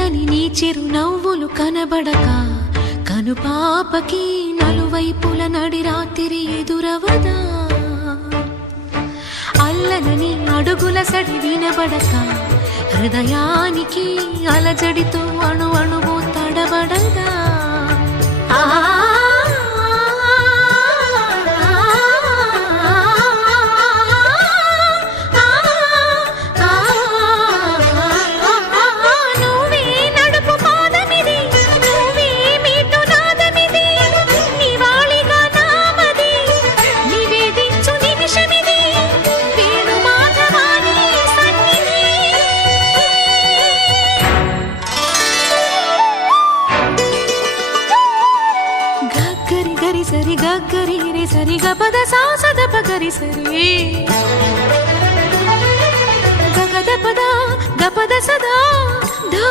చల్లని నీ చిరు నవ్వులు కనబడక కనుపాపకి నలువైపుల నడి రాత్రి ఎదురవదా అల్లనని అడుగుల సడి వినబడక హృదయానికి అలజడితో అణు అణువు తడబడదా సరి గరి రే సరి గపద సాసద పగరి సరి గగద పద గపద సదా